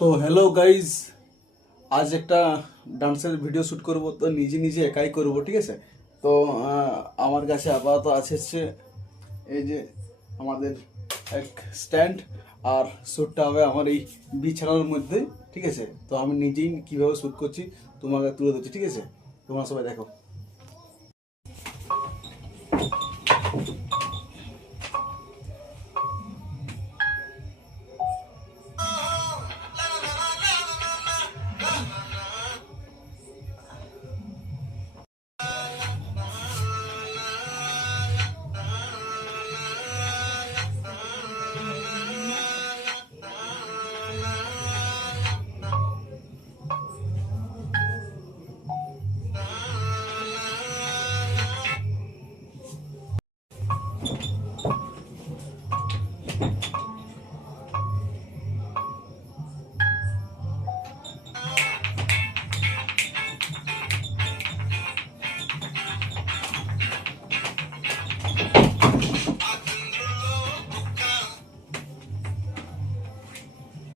তো hello guys, আজ একটা ডান্সের ভিডিও শ্যুট করব। তো নিজে নিজে একাই করব, ঠিক আছে। তো আমার কাছে আপাতত আছে হচ্ছে এই যে আমাদের এক স্ট্যান্ড, আর শ্যুটটা হবে আমার এই বিছানার মধ্যে, ঠিক আছে। তো আমি নিজেই কীভাবে শ্যুট করছি তোমাকে তুলে ধরছি, ঠিক আছে। তোমরা সবাই দেখো।